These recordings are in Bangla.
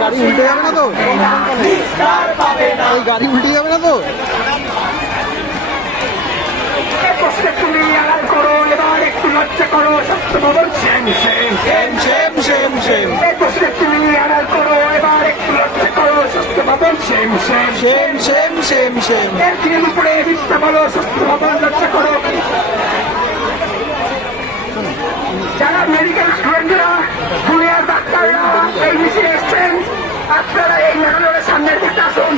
গাড়ি উল্টে যাবে না তো? ওই গাড়ি উল্টে যাবে না তো? তুমি আড়াল করো, এবার একটু লজ্জা করো, সত্য ভবন same same same same same same. তুমি আড়াল করো, এবার একটু লজ্জা করো, সত্য ভবন same same same same same same. এর উপরে মিথ্যা বলো, সত্য ভবন লজ্জা করো। যারা মেডিকেল স্টুডেন্টরা, জুনিয়র ডাক্তাররা এই মিছিলে এসছেন, আপনারা এই মেডালের সামনের দিকে আসুন।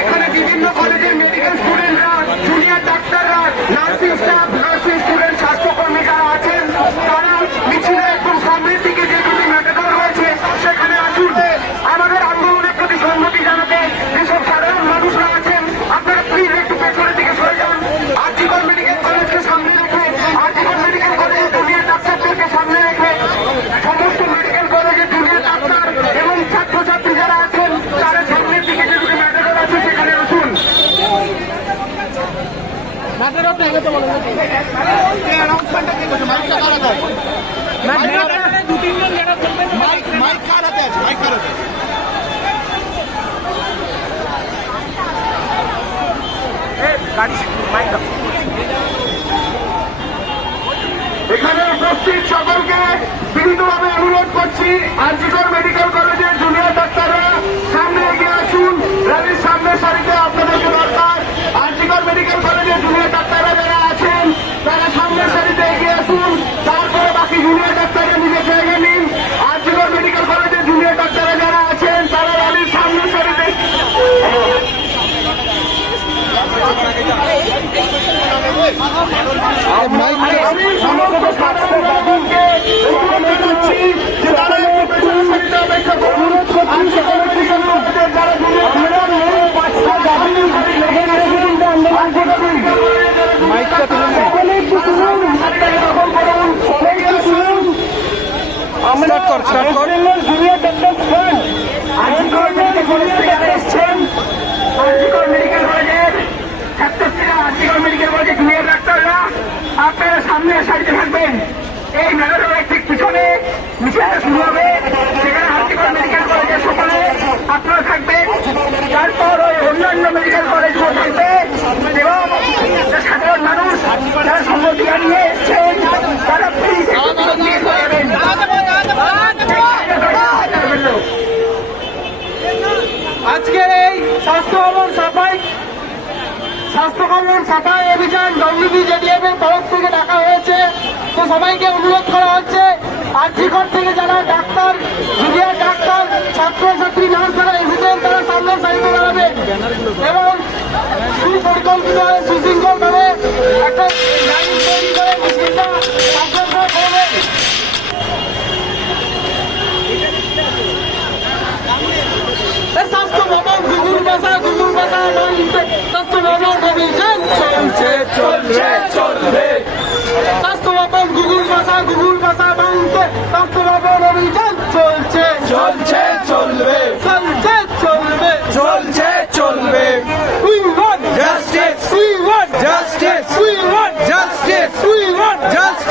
এখানে বিভিন্ন কলেজের মেডিকেল স্টুডেন্টরা, জুনিয়র ডাক্তাররা, নার্সিং স্টাফ, নার্সিং স্টুডেন্ট, স্বাস্থ্যকর্মীরা আছেন। তারা মিছিলে একদম সামনের দিকে যে দুটি মেডিকেল রয়েছে সেখানে আসুন। আমাদের আন্দোলনের প্রতি সম্মতি জানাতে যেসব সাধারণ মানুষরা আছেন, আপনারা প্লিজ একটু পেছনের দিকে সরে যান। আরজিকর মেডিকেল কলেজকে সামনে রেখে, আরজিকর মেডিকেল কলেজের জুনিয়র ডাক্তারদেরকে সামনে রেখে সমস্ত মেডিকেল কলেজের জুনিয়র ডাক্তার এবং ছাত্রছাত্রী যারা আছেন তারা সামনের দিকে যে দুটি মেডিকেল আছে সেখানে আসুন। এখানে উপস্থিত সকলকে বিনীতভাবে অনুরোধ করছি, আরজিকর মেডিকেল কলেজের জুনিয়র ডাক্তাররা সামনে এগিয়ে আসুন। র্যালির সামনের সারিতে আপনাদেরকে দরকার। আরজিকর মেডিকেল কলেজের জুনিয়র ডাক্তাররা যারা আছেন তারা সামনের সারিতে এগিয়ে আসুন। তারপরে বাকি জুনিয়র ডাক্তাররা নিজে জায়গা নিন। আরজিকর মেডিকেল কলেজের জুনিয়র ডাক্তাররা যারা আছেন তারা র্যালির সামনের সারিতে সমস্ত সাধারণ মানুষকে অনুরোধ করছি যে তারা একটু পেছনের সারিতে অপেক্ষা করুন। আপনারা সামনে সারিতে থাকবেন। এই মেলার ঠিক পিছনে মিছিলটা শুরু হবে, সেখানে আরজিকর মেডিকেল কলেজের সকলে আপনারা থাকবেন। তারপর ওই অন্যান্য মেডিকেল কলেজগুলো থাকবে এবং সাধারণ মানুষ যারা সম্মতি জানিয়ে এসছেন তারা প্লিজ আজকের এই স্বাস্থ্য ভবন সাফাই অভিযান WBJDF এর তরফ থেকে ডাকা হয়েছে। তো সবাইকে অনুরোধ করা হচ্ছে, আরজিকর থেকে যারা ডাক্তার, জুনিয়র ডাক্তার, ছাত্রছাত্রী, নার্স যারা এসেছেন তারা সামনের সারিতে দাঁড়াবে এবং সুপরিকল্পিতভাবে সুশৃঙ্খলভাবে একটা লাইন তৈরি করে মিছিলটা সম্পন্ন করবে। স্বাস্থ্য ভবন গুগুল ভাষা মানতে, স্বাস্থ্য ভবন অভিযান চলছে চলবে চলবে। স্বাস্থ্য ভবন গুগুল ভাষা মানতে, স্বাস্থ্য ভবন অভিযান চলছে চলছে চলবে চলছে চলবে চলছে চলবে। We want justice, we want justice, we want justice, we want justice.